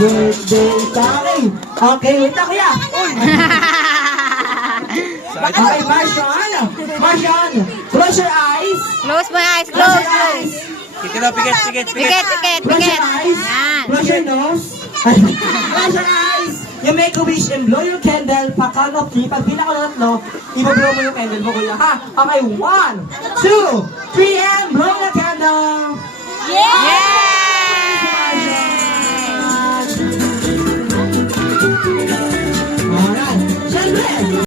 birthday kami. Okay, wait na kuya. Okay, Marshawn, close your eyes. Close my eyes, Close close. your eyes. Pikit. Close your eyes. Yan. Close your nose. Close your eyes. You make a wish and blow your candle. Pa-count of 3. Pag bilang ko na tatlo, ibablow mo yung candle mo, kuya, ha? Okay, 1, 2, 3, and blow the candle. Yeah!